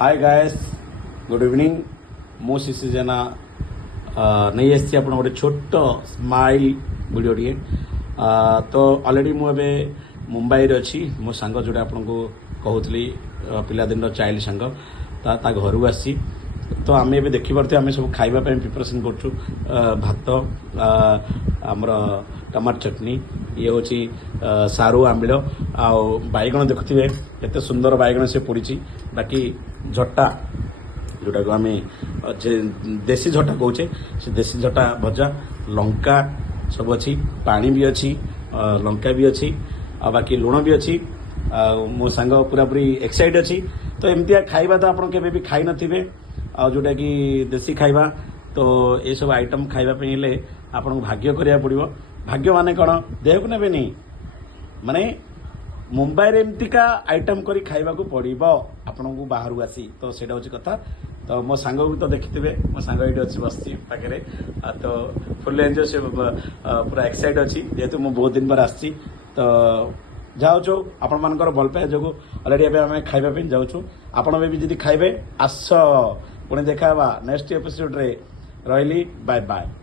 Hi guys good evening मु शिशु जेना नहीं आसी आप गोटे छोट स्माइल वीडियो टे तो ऑलरेडी मुझे मुंबई रे अच्छी मो सांग जोटा आपन को कहूली पिलादिन चाइल्ड सांग ता घर आसी तो आम ए देखिपे आम सब खाइबा प्रिपरेशन करछु भात आमर टमाटर चटनी ये हूँ सारू आंबिल आ बैगण देखुए एत सुंदर बैगण से पड़ी बाकी झटा जोटा को आम देसी झटा कहे से देसी झटा भजा लंका सब अच्छी पानी भी अच्छी लंका भी अच्छी आ बाकी लुण भी अच्छी मो सांग पूरा पूरी एक्साइट अच्छी तो एमतिया खाइबा तो आप भी खाई नथिबे आ जोटा कि देसी खाइबा तो ये सब आइटम खाइबा हेले आपन भाग्य करिया पड़िबो भाग्य माने कौन देह को नेबे नहीं माने मुंबई रे एमतिका आइटम करी खाइबा को पड़िबो आपन को बाहर आसी तो सेटा होची कथा तो मो सांग भी तो देखिथिबे मो सांग एठी अछि बसची पाखरे तो फुल एन्जॉय से पूरा एक्साइट अछि जेतु मो बहुत दिन पर आसी तो जाओ छो आपण मानकर भल पाए जोगु ऑलरेडी अबे हमें खाइबा पे जाउ छो आपण भी जदी खाइबे आस पुणे देखा नेक्स्ट एपिसोड रे रहली बाय बाय।